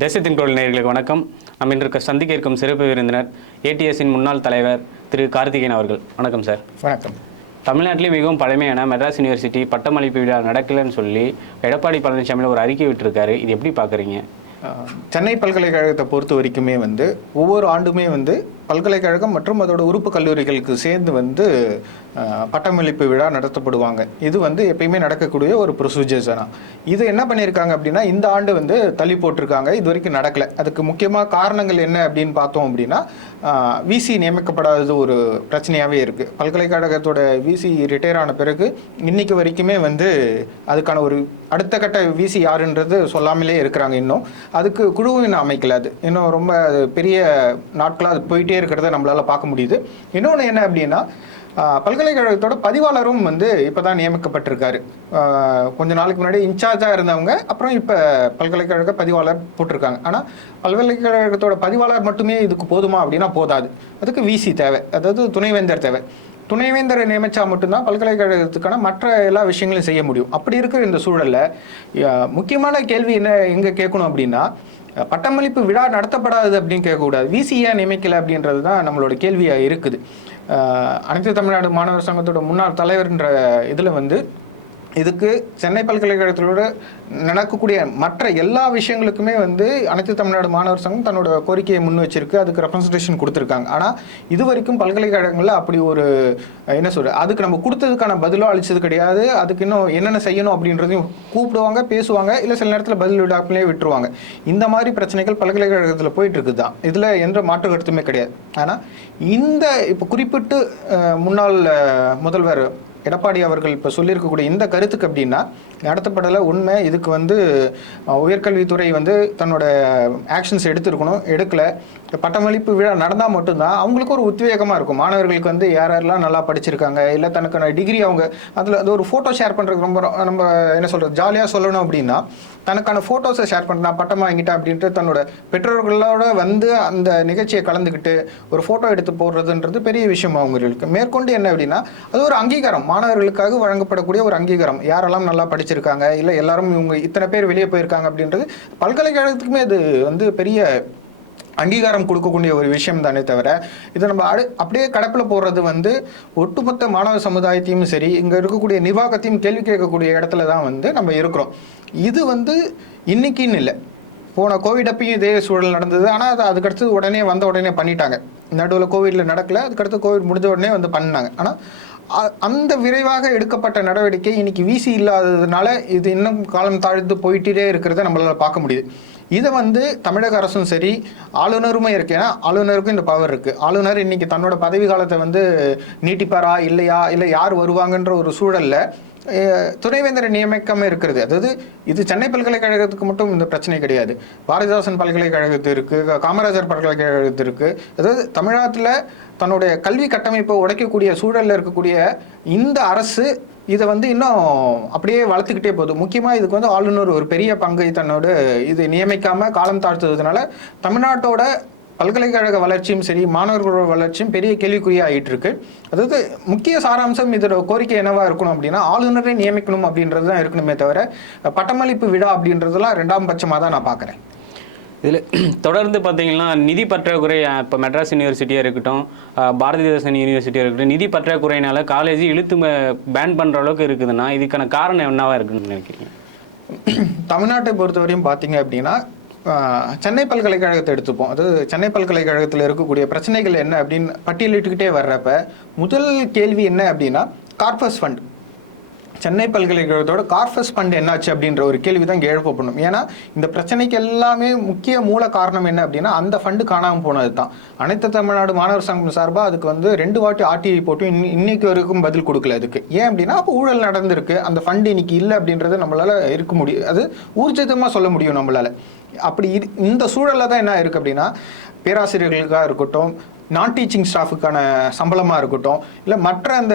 தேசத்தின் குரல் நேயர்களுக்கு வணக்கம். நம்ம இன்று சந்திக்க இருக்கும் சிறப்பு விருந்தினர் ஏடிஎஸ்ஸின் முன்னாள் தலைவர் திரு கார்த்திகேயன் அவர்கள். வணக்கம் சார். வணக்கம். தமிழ்நாட்டிலே மிகவும் பழமையான மெட்ராஸ் யூனிவர்சிட்டி பட்டமளிப்பு விழா நடக்கலைன்னு சொல்லி எடப்பாடி பழனிசாமி ஒரு அறிக்கை விட்டிருக்காரு. இது எப்படி பார்க்குறீங்க சென்னை பல்கலைக்கழகத்தை பொறுத்த வரைக்குமே வந்து ஒவ்வொரு ஆண்டுமே வந்து பல்கலைக்கழகம் மற்றும் அதோட உறுப்பு கல்லூரிகளுக்கு சேர்ந்து வந்து பட்டமளிப்பு விழா நடத்தப்படுவாங்க. இது வந்து எப்பயுமே நடக்கக்கூடிய ஒரு ப்ரொசீஜர்ஸ் தான் இது என்ன பண்ணியிருக்காங்க அப்படின்னா இந்த ஆண்டு வந்து தள்ளி போட்டிருக்காங்க. இது வரைக்கும் நடக்கலை. அதுக்கு முக்கியமாக காரணங்கள் என்ன அப்படின்னு பார்த்தோம் அப்படின்னா விசி நியமிக்கப்படாதது ஒரு பிரச்சனையாகவே இருக்குது பல்கலைக்கழகத்தோட விசி ரிட்டையர் ஆன பிறகு இன்னைக்கு வரைக்குமே வந்து அதுக்கான ஒரு அடுத்த கட்ட விசி யாருன்றது சொல்லாமலே இருக்கிறாங்க இன்னும். அதுக்கு குழுவும் இன்னும் அமைக்கல அது. இன்னும் ரொம்ப பெரிய நாட்களாக அது போயிட்டே இருக்கிறத நம்மளால பார்க்க முடியுது. இன்னொன்று என்ன அப்படின்னா பல்கலைக்கழகத்தோட பதிவாளரும் வந்து இப்போ தான் நியமிக்கப்பட்டிருக்காரு கொஞ்ச நாளைக்கு முன்னாடி இன்சார்ஜாக இருந்தவங்க அப்புறம் இப்போ பல்கலைக்கழக பதிவாளர் போட்டிருக்காங்க. ஆனால் பல்கலைக்கழகத்தோட பதிவாளர் மட்டுமே இதுக்கு போதுமா அப்படின்னா போதாது. அதுக்கு விசி தேவை. அதாவது துணைவேந்தர் தேவை. துணைவேந்தரை நியமித்தா மட்டும்தான் பல்கலைக்கழகத்துக்கான மற்ற எல்லா விஷயங்களையும் செய்ய முடியும். அப்படி இருக்கிற இந்த சூழல்ல முக்கியமான கேள்வி என்ன எங்கே கேட்கணும் அப்படின்னா பட்டமளிப்பு விழா நடத்தப்படாது அப்படின்னு கேட்கக்கூடாது. விசிஏ ஏன் நியமிக்கல அப்படின்றது தான் நம்மளோட கேள்வியா இருக்குது. அஹ், அனைத்து தமிழ்நாடு மாணவர் சங்கத்தோட முன்னாள் தலைவர்ன்ற இதுல வந்து இதுக்கு சென்னை பல்கலைக்கழகத்தோடு நடக்கக்கூடிய மற்ற எல்லா விஷயங்களுக்குமே வந்து அனைத்து தமிழ்நாடு மாணவர் சங்கம் தன்னோட கோரிக்கையை முன் வச்சிருக்கு. அதுக்கு ரெப்ரசன்டேஷன் கொடுத்துருக்காங்க. ஆனால் இது வரைக்கும் பல்கலைக்கழகங்களில் அப்படி ஒரு என்ன சொல்கிறது அதுக்கு நம்ம கொடுத்ததுக்கான பதிலோ அழிச்சது கிடையாது. அதுக்கு இன்னும் என்னென்ன செய்யணும் அப்படின்றதையும் கூப்பிடுவாங்க பேசுவாங்க. இல்லை சில நேரத்தில் பதில் விடாமலே விட்டுருவாங்க. இந்த மாதிரி பிரச்சனைகள் பல்கலைக்கழகத்தில் போயிட்டு இருக்குது தான் இதில் எந்த மாற்று கருத்துமே கிடையாது. ஆனால் இந்த இப்போ குறிப்பிட்டு முன்னாள் முதல்வர் எடப்பாடி அவர்கள் இப்போ சொல்லியிருக்கக்கூடிய இந்த கருத்துக்கு அப்படின்னா நடத்தப்படலை உண்மை இதுக்கு வந்து உயர்கல்வித்துறை வந்து தன்னோட ஆக்ஷன்ஸ் எடுத்திருக்கணும் எடுக்கலை. இந்த பட்டமளிப்பு விழா நடந்தால் மட்டும்தான் அவங்களுக்கு ஒரு உத்வேகமாக இருக்கும். மாணவர்களுக்கு வந்து யார் யாரெல்லாம் நல்லா படிச்சிருக்காங்க இல்லை தனக்கான டிகிரி அவங்க அதில் அது ஒரு ஃபோட்டோ ஷேர் பண்ணுறதுக்கு ரொம்ப நம்ம என்ன சொல்கிறது ஜாலியாக சொல்லணும் அப்படின்னா தனக்கான ஃபோட்டோஸை ஷேர் பண்ண பட்டம் வாங்கிட்டேன் அப்படின்ட்டு தன்னோட பெற்றோர்களோட வந்து அந்த நிகழ்ச்சியை கலந்துக்கிட்டு ஒரு ஃபோட்டோ எடுத்து போடுறதுன்றது பெரிய விஷயம் அவங்களுக்கு. மேற்கொண்டு என்ன அப்படின்னா அது ஒரு அங்கீகாரம். மாணவர்களுக்காக வழங்கப்படக்கூடிய ஒரு அங்கீகாரம். யாரெல்லாம் நல்லா படிச்சிருக்காங்க இல்லை எல்லாரும் இவங்க இத்தனை பேர் வெளியே போயிருக்காங்க அப்படின்றது பல்கலைக்கழகத்துக்குமே அது வந்து பெரிய அங்கீகாரம் கொடுக்கக்கூடிய ஒரு விஷயம் தானே தவிர இதை நம்ம அடு அப்படியே கடப்பில் போடுறது வந்து ஒட்டுமொத்த மாணவ சமுதாயத்தையும் சரி இங்கே இருக்கக்கூடிய நிர்வாகத்தையும் கேள்வி கேட்கக்கூடிய இடத்துல தான் வந்து நம்ம இருக்கிறோம். இது வந்து இன்னைக்குன்னு இல்லை. போன கோவிட் அப்பயும் இதே சூழல் நடந்தது. ஆனால் அது அதுக்கடுத்து உடனே வந்த உடனே பண்ணிட்டாங்க. நடுவில் கோவிட்ல நடக்கல அதுக்கடுத்து கோவிட் முடிஞ்ச உடனே வந்து பண்ணாங்க ஆனால் அ- அந்த விரைவாக எடுக்கப்பட்ட நடவடிக்கை இன்னைக்கு வீசி இல்லாததுனால இது இன்னும் காலம் தாழ்ந்து போயிட்டே இருக்கிறத நம்மளால் பார்க்க முடியுது. இதை வந்து தமிழக அரசும் சரி ஆளுநருமே இருக்கு. ஏன்னா ஆளுநருக்கும் இந்த பவர் இருக்குது ஆளுநர் இன்னைக்கு தன்னோட பதவி காலத்தை வந்து நீட்டிப்பாரா இல்லையா இல்லை யார் வருவாங்கன்ற ஒரு சூழல்ல துணைவேந்தர் நியமிக்காம இருக்கிறது. அதாவது இது சென்னை பல்கலைக்கழகத்துக்கு மட்டும் இந்த பிரச்சனை கிடையாது. பாரதிதாசன் பல்கலைக்கழகத்திற்கு காமராஜர் பல்கலைக்கழகத்திற்கு அதாவது தமிழ்நாட்டில் தன்னுடைய கல்வி கட்டமைப்பை உடைக்கக்கூடிய சூழலில் இருக்கக்கூடிய இந்த அரசு இதை வந்து இன்னும் அப்படியே வளர்த்துக்கிட்டே போகுது. முக்கியமாக இதுக்கு வந்து ஆளுநர் ஒரு பெரிய பங்கை தன்னோட இது நியமிக்காமல் காலம் தாழ்த்துவதனால தமிழ்நாட்டோட பல்கலைக்கழக வளர்ச்சியும் சரி மாணவர்களோட வளர்ச்சியும் பெரிய கேள்விக்குறியா ஆயிட்டு இருக்கு அதாவது முக்கிய சாராம்சம் இதோட கோரிக்கை என்னவா இருக்கணும் அப்படின்னா ஆளுநரை நியமிக்கணும் அப்படின்றது தான் இருக்கணுமே தவிர பட்டமளிப்பு விழா அப்படின்றதெல்லாம் ரெண்டாம் பட்சமாக தான் நான் பார்க்குறேன். இதில் தொடர்ந்து பார்த்தீங்கன்னா நிதி பற்றாக்குறை இப்போ மெட்ராஸ் யூனிவர்சிட்டியாக இருக்கட்டும் அஹ், பாரதிதாசன் யூனிவர்சிட்டியாக இருக்கட்டும் நிதி பற்றாக்குறையினால காலேஜ் இழுத்து பேன் பண்ணுற அளவுக்கு இருக்குதுன்னா இதுக்கான காரணம் என்னவா இருக்குன்னு நினைக்கிறீங்க? தமிழ்நாட்டை பொறுத்தவரையும் பார்த்தீங்க அப்படின்னா சென்னை பல்கலைக்கழகத்தை எடுத்துப்போம். அது சென்னை பல்கலைக்கழகத்தில் இருக்கக்கூடிய பிரச்சனைகள் என்ன அப்படின்னு பட்டியலிட்டுக்கிட்டே வர்றப்ப முதல் கேள்வி என்ன அப்படின்னா கார்பஸ் ஃபண்ட். சென்னை பல்கலைக்கழகத்தோட கார்பஸ் ஃபண்ட் என்னாச்சு அப்படின்ற ஒரு கேள்வி தான் எழுப்பப்படணும். ஏன்னா இந்த பிரச்சனைக்கு எல்லாமே முக்கிய மூல காரணம் என்ன அப்படின்னா அந்த ஃபண்டு காணாமல் போனது தான் அனைத்து தமிழ்நாடு மாணவர் சங்கம் சார்பாக அதுக்கு வந்து ரெண்டு வாட்டி ஆர்டிஐ போட்டு இன் இன்னைக்கு வரைக்கும் பதில் கொடுக்கல அதுக்கு. ஏன் அப்படின்னா அப்போ ஊழல் நடந்திருக்கு. அந்த ஃபண்ட் இன்னைக்கு இல்லை அப்படின்றத நம்மளால இருக்க முடியும் அது ஊர்ஜிதமாக சொல்ல முடியும் நம்மளால. அப்படி இது இந்த சூழலில் தான் என்ன இருக்குது அப்படின்னா பேராசிரியர்களுக்காக இருக்கட்டும் நான் டீச்சிங் ஸ்டாஃபுக்கான சம்பளமாக இருக்கட்டும் இல்லை மற்ற அந்த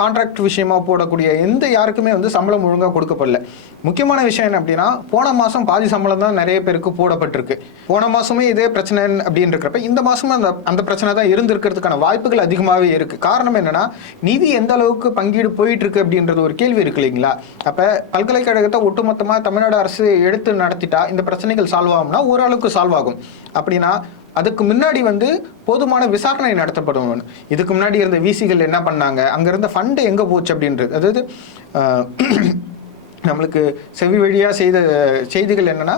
கான்ட்ராக்ட் விஷயமா போடக்கூடிய எந்த யாருக்குமே வந்து சம்பளம் ஒழுங்காக கொடுக்கப்படல. முக்கியமான விஷயம் என்ன அப்படின்னா போன மாதம் பாதி சம்பளம் தான் நிறைய பேருக்கு போடப்பட்டிருக்கு. போன மாதமே இதே பிரச்சனை அப்படின்னு இருக்கிறப்ப இந்த மாதமும் அந்த அந்த பிரச்சனை தான் இருந்திருக்கிறதுக்கான வாய்ப்புகள் அதிகமாகவே இருக்குது காரணம் என்னென்னா நிதி எந்த அளவுக்கு பங்கீடு போயிட்டு இருக்கு அப்படின்றது ஒரு கேள்வி இருக்கு இல்லைங்களா? அப்போ பல்கலைக்கழகத்தை ஒட்டுமொத்தமாக தமிழ்நாடு அரசு எடுத்து நடத்திட்டா இந்த பிரச்சனைகள் சால்வ் ஆகும்னா ஓரளவுக்கு சால்வ் ஆகும். அப்படின்னா அதுக்கு முன்னாடி வந்து போதுமான விசாரணை நடத்தப்படும். இதுக்கு முன்னாடி இருந்த விசிகள் என்ன பண்ணாங்க? அங்கே இருந்த ஃபண்டு எங்கே போச்சு அப்படின்றது. அதாவது நம்மளுக்கு செவி வழியாக செய்த செய்திகள் என்னென்னா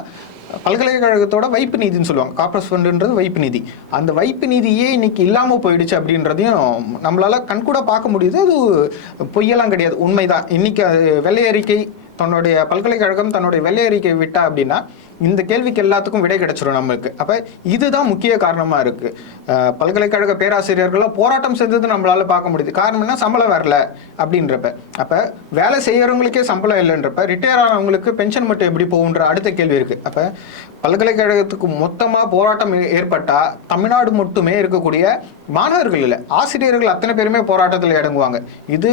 பல்கலைக்கழகத்தோட வைப்பு நிதின்னு சொல்லுவாங்க. காப்பரஸ் ஃபண்டுன்றது வைப்பு நிதி. அந்த வைப்பு நிதியே இன்னைக்கு இல்லாமல் போயிடுச்சு அப்படின்றதையும் நம்மளால் கண்கூட பார்க்க முடியுது. அது பொய்யெல்லாம் கிடையாது. உண்மைதான். இன்னைக்கு அது வெள்ளை அறிக்கை தன்னுடைய பல்கலைக்கழகம் தன்னுடைய வெள்ளை அறிக்கை விட்டா அப்படின்னா இந்த கேள்விக்கு எல்லாத்துக்கும் விடை கிடைச்சிடும் நம்மளுக்கு. அப்போ இதுதான் முக்கிய காரணமாக இருக்கு. பல்கலைக்கழக பேராசிரியர்களாக போராட்டம் செஞ்சது நம்மளால பார்க்க முடியுது. காரணம் என்ன? சம்பளம் வரல அப்படின்றப்ப. அப்போ வேலை செய்கிறவங்களுக்கே சம்பளம் இல்லைன்றப்ப ரிட்டையர் ஆனவங்களுக்கு பென்ஷன் மட்டும் எப்படி போகுன்ற அடுத்த கேள்வி இருக்கு. அப்போ பல்கலைக்கழகத்துக்கு மொத்தமாக போராட்டம் ஏற்பட்டால் தமிழ்நாடு மட்டுமே இருக்கக்கூடிய மாணவர்கள் இல்லை ஆசிரியர்கள் அத்தனை பேருமே போராட்டத்தில் இறங்குவாங்க. இது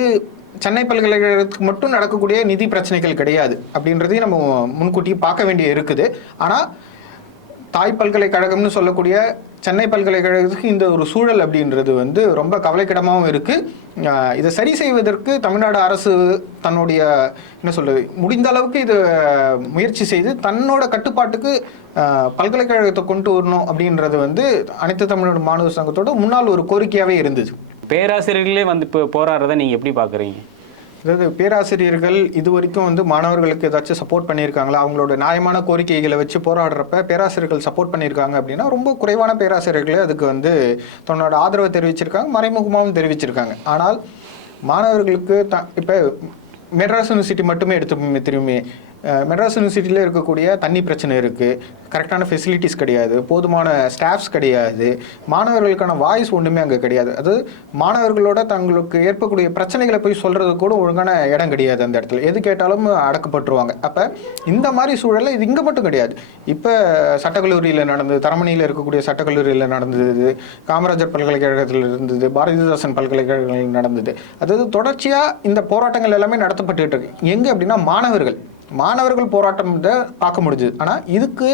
சென்னை பல்கலைக்கழகத்துக்கு மட்டும் நடக்கக்கூடிய நிதி பிரச்சனைகள் கிடையாது அப்படின்றதையும் நம்ம முன்கூட்டி பார்க்க வேண்டிய இருக்குது. ஆனால் தாய் பல்கலைக்கழகம்னு சொல்லக்கூடிய சென்னை பல்கலைக்கழகத்துக்கு இந்த ஒரு சூழல் அப்படின்றது வந்து ரொம்ப கவலைக்கிடமாகவும் இருக்குது இதை சரி செய்வதற்கு தமிழ்நாடு அரசு தன்னுடைய என்ன சொல்கிறது முடிந்த அளவுக்கு இது முயற்சி செய்து தன்னோட கட்டுப்பாட்டுக்கு பல்கலைக்கழகத்தை கொண்டு வரணும் அப்படின்றது வந்து அனைத்து தமிழ்நாடு மாணவர் சங்கத்தோட முன்னால் ஒரு கோரிக்கையாகவே இருந்தது. பேராசிரியர்களே வந்து இப்போ போராடுறதை நீங்கள் எப்படி பார்க்குறீங்க? அதாவது பேராசிரியர்கள் இது வரைக்கும் வந்து மாணவர்களுக்கு ஏதாச்சும் சப்போர்ட் பண்ணியிருக்காங்களா? அவங்களோட நியாயமான கோரிக்கைகளை வச்சு போராடுறப்ப பேராசிரியர்கள் சப்போர்ட் பண்ணியிருக்காங்க அப்படின்னா ரொம்ப குறைவான பேராசிரியர்களே அதுக்கு வந்து தன்னோட ஆதரவை தெரிவிச்சிருக்காங்க மறைமுகமாகவும் தெரிவிச்சிருக்காங்க. ஆனால் மாணவர்களுக்கு த இப்போ மெட்ராஸ் யூனிவர்சிட்டி மட்டுமே எடுத்து திரும்பி மெட்ராஸ் யூனிவர்சிட்டியில் இருக்கக்கூடிய தண்ணி பிரச்சனை இருக்குது கரெக்டான ஃபெசிலிட்டிஸ் கிடையாது. போதுமான ஸ்டாஃப்ஸ் கிடையாது. மாணவர்களுக்கான வாய்ஸ் ஒன்றுமே அங்கே கிடையாது. அது மாணவர்களோட தங்களுக்கு ஏற்படக்கூடிய பிரச்சனைகளை போய் சொல்கிறது கூட ஒழுங்கான இடம் கிடையாது அந்த இடத்துல. எது கேட்டாலும் அடக்கப்பட்டுருவாங்க. அப்போ இந்த மாதிரி சூழலில் இது இங்கே மட்டும் கிடையாது. இப்போ சட்டக்கல்லூரியில் நடந்தது தரமணியில் இருக்கக்கூடிய சட்டக்கல்லூரியில் நடந்தது காமராஜர் பல்கலைக்கழகத்தில் இருந்தது பாரதிதாசன் பல்கலைக்கழகங்களில் நடந்தது. அதாவது தொடர்ச்சியாக இந்த போராட்டங்கள் எல்லாமே நடத்தப்பட்டு இருக்கு. எங்கே அப்படின்னா மாணவர்கள். மாணவர்கள் போராட்டம் பார்க்க முடிஞ்சுது. ஆனால் இதுக்கு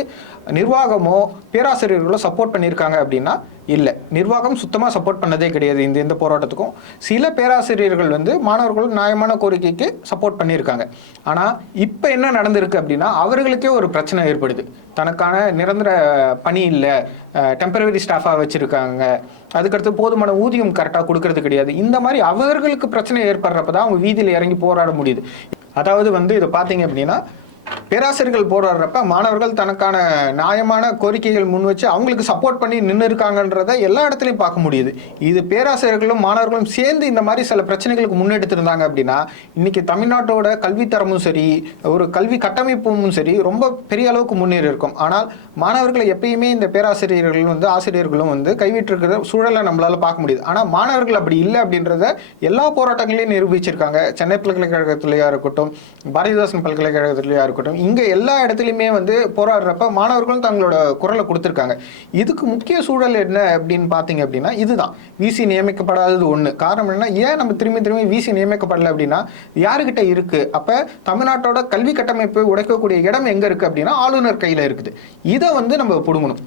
நிர்வாகமோ பேராசிரியர்களோ சப்போர்ட் பண்ணியிருக்காங்க அப்படின்னா இல்லை. நிர்வாகம் சுத்தமாக சப்போர்ட் பண்ணதே கிடையாது இந்த எந்த போராட்டத்துக்கும். சில பேராசிரியர்கள் வந்து மாணவர்கள் நியாயமான கோரிக்கைக்கு சப்போர்ட் பண்ணியிருக்காங்க. ஆனால் இப்போ என்ன நடந்திருக்கு அப்படின்னா அவர்களுக்கே ஒரு பிரச்சனை ஏற்படுது. தனக்கான நிரந்தர பணி இல்லை. டெம்பரவரி ஸ்டாஃபாக வச்சுருக்காங்க. அதுக்கடுத்து போதுமான ஊதியம் கரெக்டாக கொடுக்கறது கிடையாது. இந்த மாதிரி அவர்களுக்கு பிரச்சனை ஏற்படுறப்ப தான் அவங்க வீதியில் இறங்கி போராட முடியுது. அதாவது வந்து இதை பார்த்தீங்க அப்படின்னா பேராசிரியர்கள் போராடுறப்ப மாணவர்கள் தனக்கான நியாயமான கோரிக்கைகள் முன் வச்சு அவங்களுக்கு சப்போர்ட் பண்ணி நின்று இருக்காங்கன்றத எல்லா இடத்துலையும் பார்க்க முடியுது. இது பேராசிரியர்களும் மாணவர்களும் சேர்ந்து இந்த மாதிரி சில பிரச்சனைகளுக்கு முன்னெடுத்திருந்தாங்க அப்படின்னா இன்னைக்கு தமிழ்நாட்டோட கல்வித்தரமும் சரி ஒரு கல்வி கட்டமைப்பும் சரி ரொம்ப பெரிய அளவுக்கு முன்னேறி இருக்கும். ஆனால் மாணவர்களை எப்பயுமே இந்த பேராசிரியர்கள் வந்து ஆசிரியர்களும் வந்து கைவிட்டிருக்கிற சூழலை நம்மளால பார்க்க முடியுது. ஆனால் மாணவர்கள் அப்படி இல்லை அப்படின்றத எல்லா போராட்டங்களையும் நிரூபிச்சிருக்காங்க. சென்னை பல்கலைக்கழகத்திலேயா இருக்கட்டும் பாரதிதாசன் பல்கலைக்கழகத்திலேயா இருக்கட்டும் இங்க எல்லா இடத்துலையுமே வந்து போராடுறப்ப மாணவர்களும் தங்களோட குரலை கொடுத்துருக்காங்க. இதுக்கு முக்கிய சூழல் என்ன அப்படின்னு பார்த்தீங்க அப்படின்னா இதுதான். விசி நியமிக்கப்படாதது ஒன்று காரணம் என்னன்னா ஏன் நம்ம திரும்பி திரும்பி விசி நியமிக்கப்படல அப்படின்னா யாருக்கிட்ட இருக்கு? அப்ப தமிழ்நாட்டோட கல்வி கட்டமைப்பை உடைக்கக்கூடிய இடம் எங்க இருக்கு அப்படின்னா ஆளுநர் கையில இருக்குது. இதை வந்து நம்ம பிடுங்கணும்.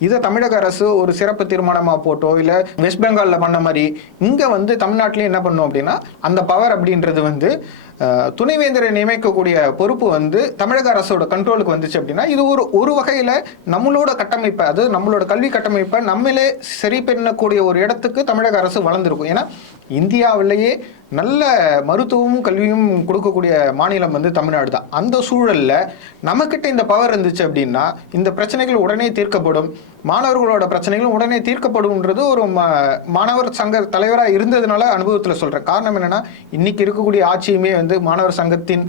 இதை தமிழக அரசு ஒரு சிறப்பு தீர்மானமாக போட்டோ இல்லை வெஸ்ட் பெங்காலில் பண்ண மாதிரி இங்கே வந்து தமிழ்நாட்டிலையும் என்ன பண்ணோம் அப்படின்னா அந்த பவர் அப்படின்றது வந்து துணைவேந்தரை நியமிக்கக்கூடிய பொறுப்பு வந்து தமிழக அரசோட கண்ட்ரோலுக்கு வந்துச்சு அப்படின்னா இது ஒரு ஒரு வகையில் நம்மளோட கட்டமைப்பை அது நம்மளோட கல்வி கட்டமைப்பை நம்மளே சரி பண்ணக்கூடிய ஒரு இடத்துக்கு தமிழக அரசு வளர்ந்துருக்கும். ஏன்னா இந்தியாவிலேயே நல்ல மருத்துவமும் கல்வியும் கொடுக்கக்கூடிய மாநிலம் வந்து தமிழ்நாடு தான். அந்த சூழலில் நமக்கிட்ட இந்த பவர் இருந்துச்சு அப்படின்னா இந்த பிரச்சனைகள் உடனே தீர்க்கப்படும். மாணவர்களோட பிரச்சனைகளும் உடனே தீர்க்கப்படும்ன்றது ஒரு மாணவர் சங்க தலைவராக இருந்ததுனால அனுபவத்தில் சொல்கிறேன் காரணம் என்னென்னா இன்றைக்கி இருக்கக்கூடிய ஆட்சியுமே வந்து மாணவர் சங்கத்தின்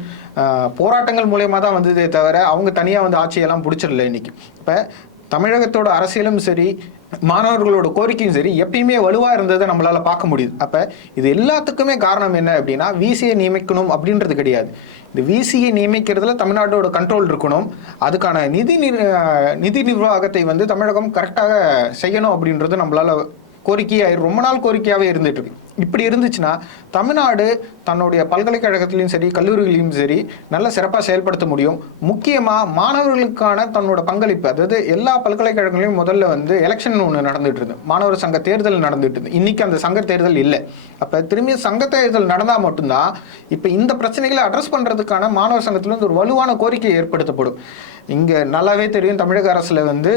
போராட்டங்கள் மூலயமா தான் வந்ததே தவிர அவங்க தனியாக வந்து ஆட்சியெல்லாம் பிடிச்சிடல இன்றைக்கி இப்போ தமிழகத்தோட அரசியலும் சரி மாணவர்களோட கோரிக்கையும் சரி எப்பயுமே வலுவாக இருந்ததை நம்மளால் பார்க்க முடியுது. அப்போ இது எல்லாத்துக்குமே காரணம் என்ன அப்படின்னா விசியை நியமிக்கணும் அப்படின்றது கிடையாது. இந்த விசியை நியமிக்கிறதுல தமிழ்நாட்டோட கண்ட்ரோல் இருக்கணும். அதுக்கான நிதி நிர்- நிதி நிர்வாகத்தை வந்து தமிழகம் கரெக்டாக செய்யணும் அப்படின்றது நம்மளால கோரிக்கையாக ரொம்ப நாள் கோரிக்கையாகவே இருந்துட்டு இருக்கு. இப்படி இருந்துச்சுன்னா தமிழ்நாடு தன்னுடைய பல்கலைக்கழகத்திலையும் சரி கல்லூரிகளையும் சரி நல்ல சிறப்பாக செயல்படுத்த முடியும். முக்கியமாக மாணவர்களுக்கான தன்னோட பங்களிப்பு அதாவது எல்லா பல்கலைக்கழகங்களையும் முதல்ல வந்து எலெக்ஷன் ஒன்று நடந்துட்டு இருந்து மாணவர் சங்க தேர்தல் நடந்துட்டு இருந்து இன்னைக்கு அந்த சங்க தேர்தல் இல்லை. அப்போ திரும்பி சங்க தேர்தல் நடந்தால் மட்டும்தான் இப்போ இந்த பிரச்சனைகளை அட்ரஸ் பண்ணுறதுக்கான மாணவர் சங்கத்திலிருந்து ஒரு வலுவான கோரிக்கை ஏற்படுத்தப்படும். இங்கே நல்லாவே தெரியும் தமிழக அரசில் வந்து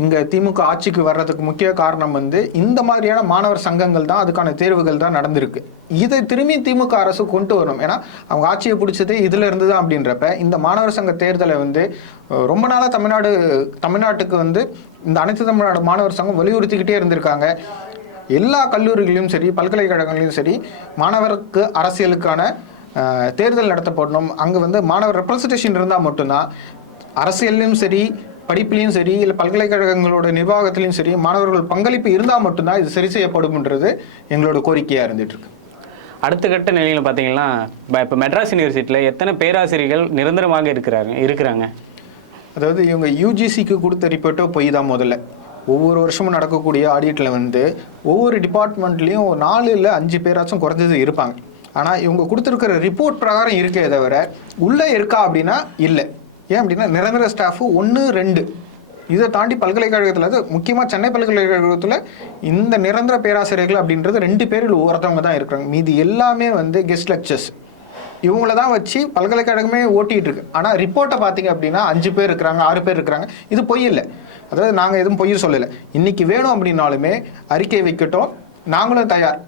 இங்கே திமுக ஆட்சிக்கு வர்றதுக்கு முக்கிய காரணம் வந்து இந்த மாதிரியான மாணவர் சங்கங்கள் தான் அதுக்கான தேர்வுகள் தான் நடந்திருக்கு. இதை திரும்பி திமுக அரசு கொண்டு வரணும். ஏன்னா அவங்க ஆட்சியை பிடிச்சது இதுல இருந்து தான் அப்படின்றப்ப இந்த மாணவர் சங்க தேர்தலை வந்து ரொம்ப நாளாக தமிழ்நாடு தமிழ்நாட்டுக்கு வந்து இந்த அனைத்து தமிழ்நாடு மாணவர் சங்கம் வலியுறுத்திக்கிட்டே இருந்திருக்காங்க. எல்லா கல்லூரிகளிலும் சரி பல்கலைக்கழகங்களிலும் சரி மாணவருக்கு அரசியலுக்கான தேர்தல் நடத்தப்படணும். அங்கே வந்து மாணவர் ரெப்ரசன்டேஷன் இருந்தால் மட்டும்தான். அரசியல்லையும் சரி படிப்புலையும் சரி இல்லை பல்கலைக்கழகங்களோட நிர்வாகத்திலையும் சரி மாணவர்கள் பங்களிப்பு இருந்தால் மட்டும்தான் இது சரி செய்யப்படும்ன்றது எங்களோட கோரிக்கையாக இருந்துட்டு இருக்கு அடுத்த கட்ட நிலையில் பார்த்தீங்கன்னா இப்போ மெட்ராஸ் யூனிவர்சிட்டியில் எத்தனை பேராசிரியர்கள் நிரந்தரமாக இருக்கிறாங்க இருக்கிறாங்க? அதாவது இவங்க யூஜிசிக்கு கொடுத்த ரிப்போர்ட்டோ பொய் தான் முதல்ல. ஒவ்வொரு வருஷமும் நடக்கக்கூடிய ஆடிட்டில் வந்து ஒவ்வொரு டிபார்ட்மெண்ட்லேயும் ஒரு நாலு இல்லை அஞ்சு பேராச்சும் குறைஞ்சது இருப்பாங்க. ஆனால் இவங்க கொடுத்துருக்கிற ரிப்போர்ட் பிரகாரம் இருக்கே தவிர உள்ளே இருக்கா அப்படின்னா இல்லை. ஏன் அப்படின்னா நிரந்தர ஸ்டாஃபு ஒன்று ரெண்டு. இதை தாண்டி பல்கலைக்கழகத்தில் அது முக்கியமாக சென்னை பல்கலைக்கழகத்தில் இந்த நிரந்தர பேராசிரியர்கள் அப்படின்றது ரெண்டு பேரில் ஒருத்தவங்க தான் இருக்கிறாங்க. மீதி எல்லாமே வந்து கெஸ்ட் லெக்சர்ஸ் இவங்கள தான் வச்சு பல்கலைக்கழகமே ஓட்டிகிட்டு இருக்கு. ஆனால் ரிப்போர்ட்டை பார்த்தீங்க அப்படின்னா அஞ்சு பேர் இருக்கிறாங்க ஆறு பேர் இருக்கிறாங்க. இது பொய் இல்லை. அதாவது நாங்கள் எதுவும் பொய் சொல்லலை. இன்றைக்கி வேணும் அப்படின்னாலுமே அறிக்கை வைக்கட்டும். நாங்களும் தயார்.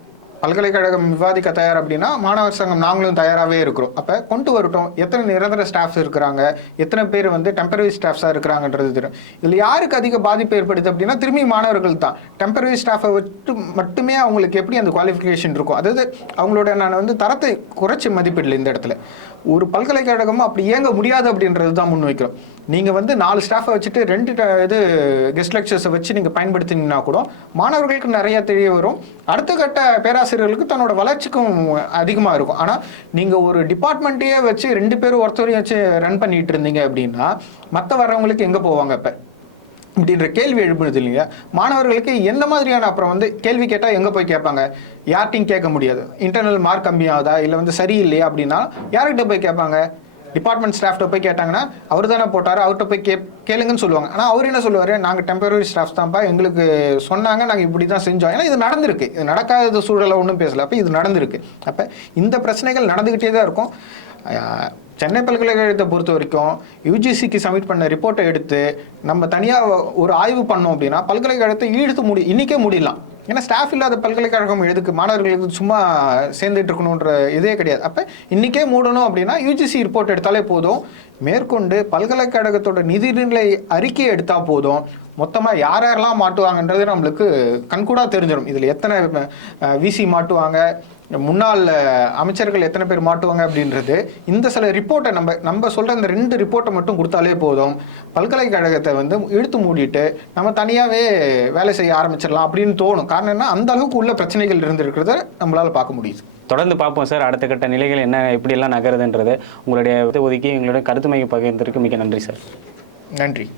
பல்கலைக்கழகம் விவாதிக்க தயார் அப்படின்னா மாணவர் சங்கம் நாங்களும் தயாராகவே இருக்கிறோம். அப்போ கொண்டு வரட்டும். எத்தனை நிரந்தர ஸ்டாஃப்ஸ் இருக்கிறாங்க? எத்தனை பேர் வந்து டெம்பரரி ஸ்டாஃப்ஸாக இருக்கிறாங்கன்றது தெரியும். இதில் யாருக்கு அதிக பாதிப்பு ஏற்படுது அப்படின்னா திரும்பி மாணவர்கள் தான். டெம்பரரி ஸ்டாஃபை விட்டு மட்டுமே அவங்களுக்கு எப்படி அந்த குவாலிஃபிகேஷன் இருக்கும்? அதாவது அவங்களோட நான் வந்து தரத்தை குறைச்சி மதிப்பிடல இந்த இடத்துல. ஒரு பல்கலைக்கழகமும் அப்படி இயங்க முடியாது அப்படின்றது தான் முன்வைக்கிறோம் நீங்கள் வந்து நாலு ஸ்டாஃபை வச்சுட்டு ரெண்டு ட- இது கெஸ்ட் லெக்சர்ஸை வச்சு நீங்கள் பயன்படுத்தினீங்கன்னா கூட மாணவர்களுக்கு நிறைய தெரிய வரும். அடுத்த கட்ட பேராசிரியர்களுக்கு தன்னோட வளர்ச்சிக்கும் அதிகமாக இருக்கும். ஆனால் நீங்கள் ஒரு டிபார்ட்மெண்ட்டையே வச்சு ரெண்டு பேரும் ஒருத்தரையும் வச்சு ரன் பண்ணிட்டு இருந்தீங்க அப்படின்னா மற்ற வர்றவங்களுக்கு எங்கே போவாங்க இப்போ அப்படின்ற கேள்வி எழுப்புறது இல்லைங்க. மாணவர்களுக்கு எந்த மாதிரியான அப்புறம் வந்து கேள்வி கேட்டால் எங்கே போய் கேட்பாங்க? யார்ட்டையும் கேட்க முடியாது. இன்டர்னல் மார்க் கம்மியாகுதா? இல்லை வந்து சரியில்லையா அப்படின்னா யார்கிட்ட போய் கேட்பாங்க? டிபார்ட்மெண்ட் ஸ்டாஃப்ட்ட போய் கேட்டாங்கன்னா அவர் தானே போட்டார் அவர்கிட்ட போய் கே கேளுங்கன்னு சொல்லுவாங்க. ஆனால் அவர் என்ன சொல்லுவார்? நாங்கள் டெம்பரரி ஸ்டாஃப் தான்ப்பா எங்களுக்கு சொன்னாங்க நாங்கள் இப்படி தான் செஞ்சோம். ஏன்னா இது நடந்திருக்கு. இது நடக்காத சூழலை ஒன்றும் பேசல. அப்போ இது நடந்திருக்கு. அப்போ இந்த பிரச்சனைகள் நடந்துக்கிட்டே தான் இருக்கும். சென்னை பல்கலைக்கழகத்தை பொறுத்த வரைக்கும் யூஜிசிக்கு சப்மிட் பண்ண ரிப்போர்ட்டை எடுத்து நம்ம தனியாக ஒரு ஆய்வு பண்ணோம் அப்படின்னா பல்கலைக்கழகத்தை இழுத்து முடி இன்றைக்கே முடியலாம் ஏன்னா ஸ்டாஃப் இல்லாத பல்கலைக்கழகம் எதுக்கு? மாணவர்களுக்கு சும்மா சேர்ந்துட்டு இருக்கணுன்ற இதே கிடையாது. அப்போ இன்றைக்கே மூடணும் அப்படின்னா யூஜிசி ரிப்போர்ட் எடுத்தாலே போதும். மேற்கொண்டு பல்கலைக்கழகத்தோட நிதிநிலை அறிக்கை எடுத்தால் போதும். மொத்தமாக யார் யாரெல்லாம் மாட்டுவாங்கன்றது நம்மளுக்கு கண்கூடாக தெரிஞ்சிடும் இதில் எத்தனை விசி மாட்டுவாங்க? முன்னாள் அமைச்சர்கள் எத்தனை பேர் மாட்டுவாங்க அப்படின்றது இந்த சில ரிப்போர்ட்டை நம்ம நம்ம சொல்கிற இந்த ரெண்டு ரிப்போர்ட்டை மட்டும் கொடுத்தாலே போதும். பல்கலைக்கழகத்தை வந்து இழுத்து மூடிட்டு நம்ம தனியாகவே வேலை செய்ய ஆரம்பிச்சிடலாம் அப்படின்னு தோணும். காரணம் என்ன? அந்த அளவுக்கு உள்ள பிரச்சனைகள் இருந்திருக்கிறத நம்மளால் பார்க்க முடியுது. தொடர்ந்து பார்ப்போம் சார். அடுத்த கட்ட நிலைகள் என்ன எப்படியெல்லாம் நகருதுன்றது. உங்களுடைய ஒதுக்கி எங்களுடைய கருத்து மைய பகிர்ந்ததற்கு மிக நன்றி சார். நன்றி.